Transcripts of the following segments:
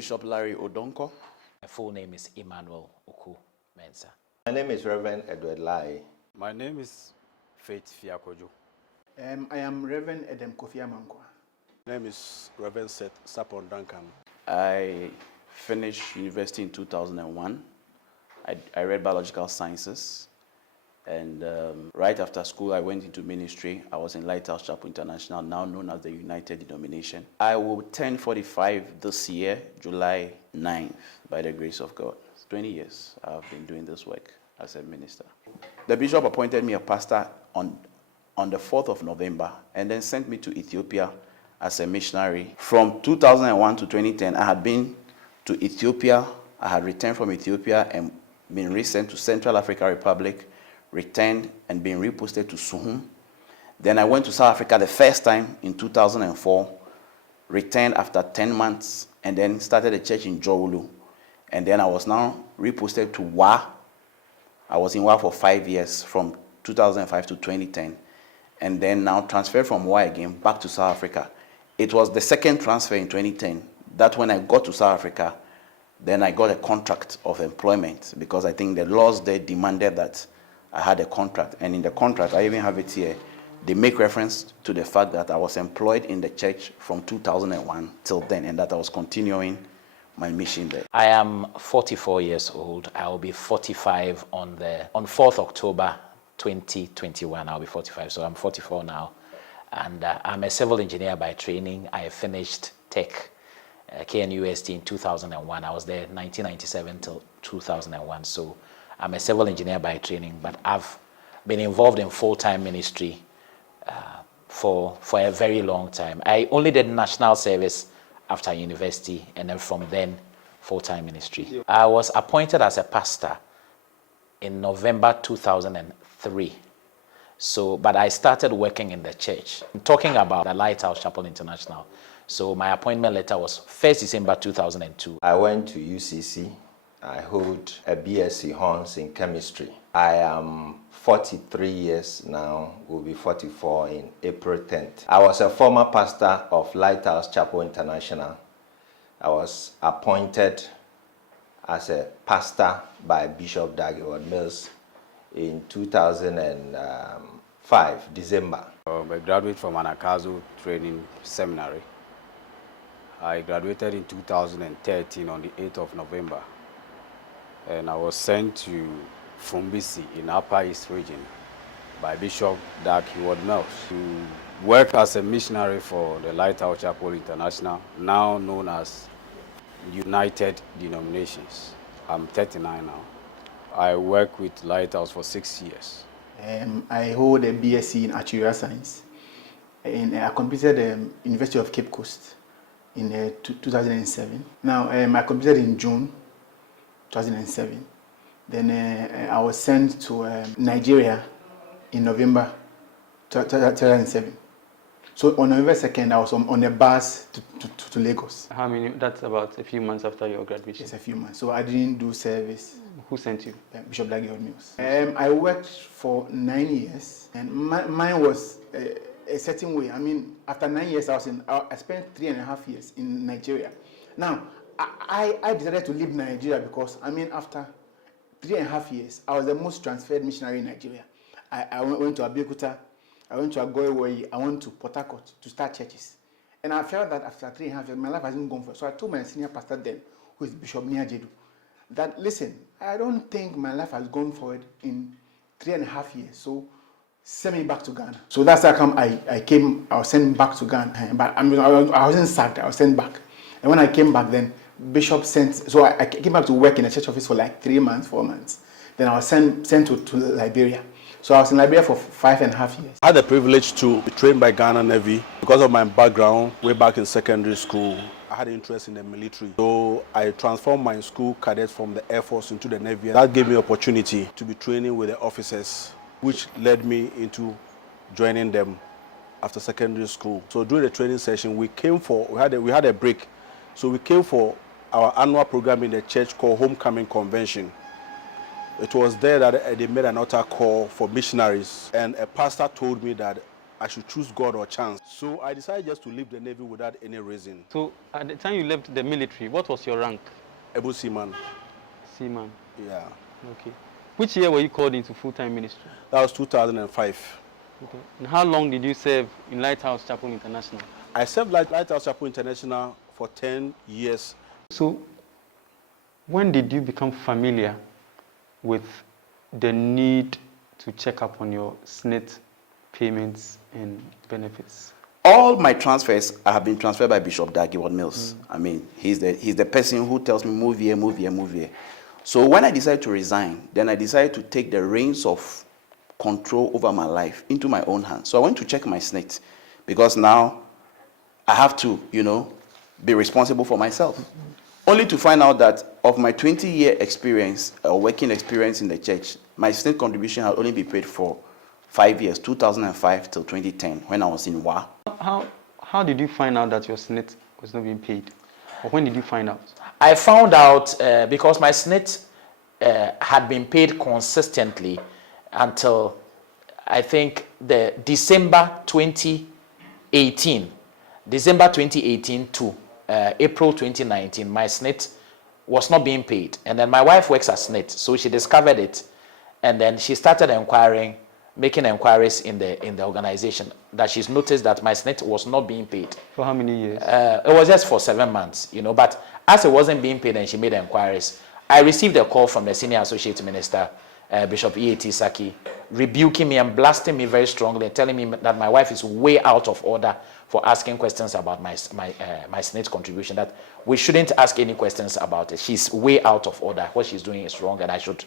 Bishop Larry Odonko. My full name is Emmanuel Oku Mensa. My name is Reverend Edward Lai. My name is Faith Fiakojo. I am Reverend Edem Kofi Amankwa. My name is Reverend Seth Sapon Duncan. I finished university in 2001. I read biological sciences. And right after school, I went into ministry. I was in Lighthouse Chapel International, now known as the United Denomination. I will turn 45 this year, July 9th, by the grace of God. 20 years I've been doing this work as a minister. The bishop appointed me a pastor on the 4th of November and then sent me to Ethiopia as a missionary. From 2001 to 2010, I had been to Ethiopia. I had returned from Ethiopia and been resent to Central African Republic, returned and been reposted to Suhum. Then I went to South Africa the first time in 2004, returned after 10 months, and then started a church in Jowulu. And then I was now reposted to Wa. I was in Wa for 5 years, from 2005 to 2010. And then now transferred from Wa again back to South Africa. It was the second transfer in 2010. That when I got to South Africa, then I got a contract of employment because I think the laws there demanded that I had a contract. And in the contract, I even have it here, they make reference to the fact that I was employed in the church from 2001 till then, and that I was continuing my mission there. I am 44 years old. I will be 45 on 4th October 2021. I'll be 45, so I'm 44 now. And I'm a civil engineer by training. I finished Tech, KNUST in 2001. I was there 1997 till 2001. So I'm a civil engineer by training, but I've been involved in full-time ministry for a very long time. I only did national service after university, and then from then, full-time ministry. I was appointed as a pastor in November 2003. So, but I started working in the church. I'm talking about the Lighthouse Chapel International. So my appointment letter was 1st December 2002. I went to UCC. I hold a BSc Honors in chemistry. I am 43 years now, will be 44 in April 10th. I was a former pastor of Lighthouse Chapel International. I was appointed as a pastor by Bishop Heward-Mills in 2005, December. I'm a graduate from Anakazu Training Seminary. I graduated in 2013 on the 8th of November. And I was sent to Fumbisi in Upper East region by Bishop Heward-Mills to work as a missionary for the Lighthouse Chapel International, now known as United Denominations. I'm 39 now. I work with Lighthouse for 6 years. I hold a BSc in Actuarial Science. And I completed the University of Cape Coast in 2007. Now, I completed in June 2007. Then I was sent to Nigeria in November 2007. So on November 2nd, I was on a bus to Lagos. How many? That's about a few months after your graduation. It's a few months. So I didn't do service. Who sent you? Bishop Heward-Mills. I worked for 9 years, and mine was a certain way. I mean, after 9 years, I spent 3.5 years in Nigeria. Now, I decided to leave Nigeria because, I mean, after 3.5 years, I was the most transferred missionary in Nigeria. I went to Abeokuta, I went to Agoiwoyi, I went to Port Harcourt to start churches. And I felt that after 3.5 years, my life hasn't gone for it. So I told my senior pastor then, who is Bishop Niajedu, that, listen, I don't think my life has gone forward in 3.5 years. So send me back to Ghana. So that's how I was sent back to Ghana. But I wasn't sacked, I was sent back. And when I came back then, Bishop sent, so I came back to work in a church office for like 3 months, 4 months. Then I was sent to Liberia. So I was in Liberia for 5.5 years. I had the privilege to be trained by Ghana Navy. Because of my background, way back in secondary school, I had interest in the military. So I transformed my school cadets from the Air Force into the Navy. That gave me opportunity to be training with the officers, which led me into joining them after secondary school. So during the training session, we had a break. So we came for our annual program in the church called Homecoming Convention. It was there that they made an altar call for missionaries, and a pastor told me that I should choose God or chance. So I decided just to leave the Navy without any reason. So at the time you left the military, what was your rank? Able seaman. Seaman. Yeah. Okay. Which year were you called into full-time ministry? That was 2005. Okay. And how long did you serve in Lighthouse Chapel International? I served Lighthouse Chapel International for 10 years. So when did you become familiar with the need to check up on your SSNIT payments and benefits? All my transfers have been transferred by Bishop Heward-Mills. I mean, he's the person who tells me move here, move here, move here. So when I decided to resign, then I decided to take the reins of control over my life into my own hands. So I went to check my SSNIT because now I have to, be responsible for myself. Only to find out that of my 20-year experience, working experience in the church, my SSNIT contribution had only been paid for 5 years, 2005 till 2010, when I was in WA. How did you find out that your SSNIT was not being paid? Or when did you find out? I found out because my SSNIT had been paid consistently until I think the December 2018 to April 2019, my SSNIT was not being paid. And then my wife works at SSNIT, so she discovered it. And then she started making inquiries in the organization, that she's noticed that my SSNIT was not being paid. For how many years? It was just for 7 months, but as it wasn't being paid and she made inquiries, I received a call from the senior associate minister, Bishop E.A.T. Saki, rebuking me and blasting me very strongly and telling me that my wife is way out of order for asking questions about my SSNIT contribution, that we shouldn't ask any questions about it. She's way out of order. What she's doing is wrong and I should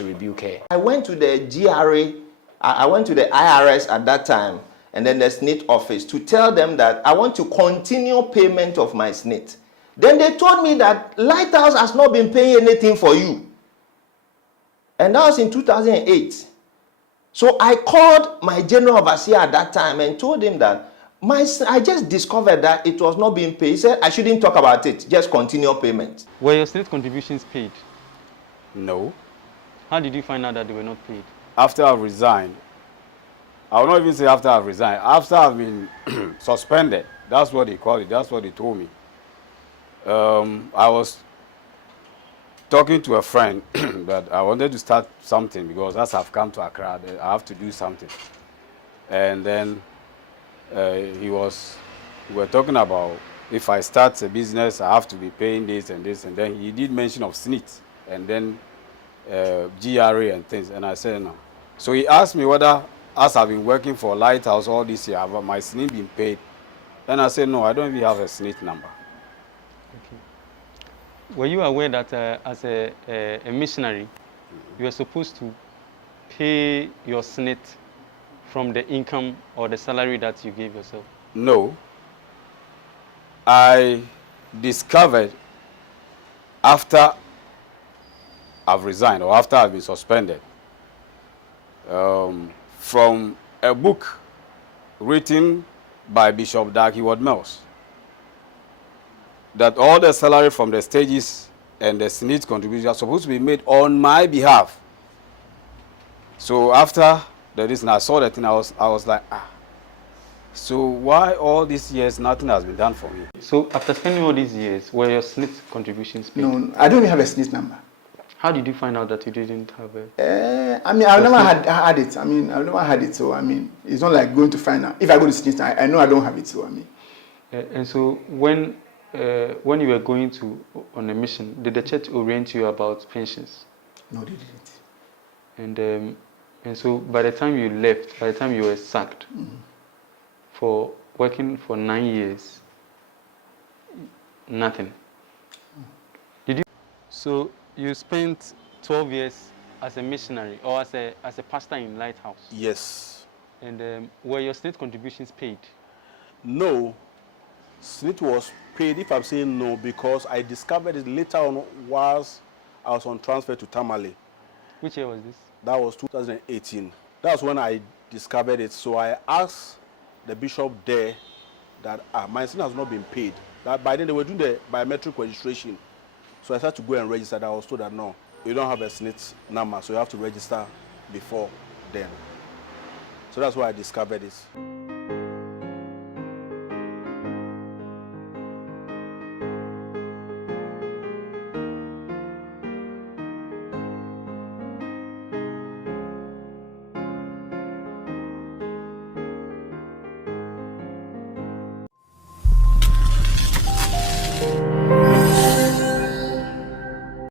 rebuke her. I went to the GRA, I went to the IRS at that time, and then the SSNIT office to tell them that I want to continue payment of my SSNIT. Then they told me that Lighthouse has not been paying anything for you. And that was in 2008. So I called my general overseer at that time and told him that I just discovered that it was not being paid. He said I shouldn't talk about it, just continue payment. Were your SSNIT contributions paid? No. How did you find out that they were not paid? After I resigned, I will not even say after I've resigned, after I've been suspended, that's what they call it, that's what they told me. I was talking to a friend that I wanted to start something because as I've come to Accra, I have to do something. And then we were talking about if I start a business, I have to be paying this and this. And then he did mention of SSNIT and then GRA and things. And I said no. So he asked me whether, as I've been working for Lighthouse all this year, have my SSNIT been paid? And I said no, I don't even have a SSNIT number. Okay. Were you aware that as a missionary, you were supposed to pay your SSNIT from the income or the salary that you gave yourself? No. I discovered after I've resigned or after I've been suspended from a book written by Bishop Heward-Mills that all the salary from the stages and the SSNIT contributions are supposed to be made on my behalf. So after this, and I saw that thing, I was like, so why all these years nothing has been done for me? So after spending all these years, were your SSNIT contributions paid? No, I don't even have a SSNIT number. How did you find out that you didn't have it? I've never had it. I've never had it. So, it's not like going to find out. If I go to SSNIT, I know I don't have it. So, And so when you were going on a mission, did the church orient you about pensions? No, they didn't. And so by the time you left, by the time you were sacked for working for 9 years, nothing. Did you? So you spent 12 years as a missionary or as a pastor in Lighthouse? Yes. And were your SSNIT contributions paid? No. SSNIT was paid, if I'm saying no, because I discovered it later on whilst I was on transfer to Tamale. Which year was this? That was 2018. That's when I discovered it. So I asked the bishop there that my SSNIT has not been paid. That by then they were doing the biometric registration. So I started to go and register. I was told that no, you don't have a SSNIT number, so you have to register before then. So that's why I discovered it.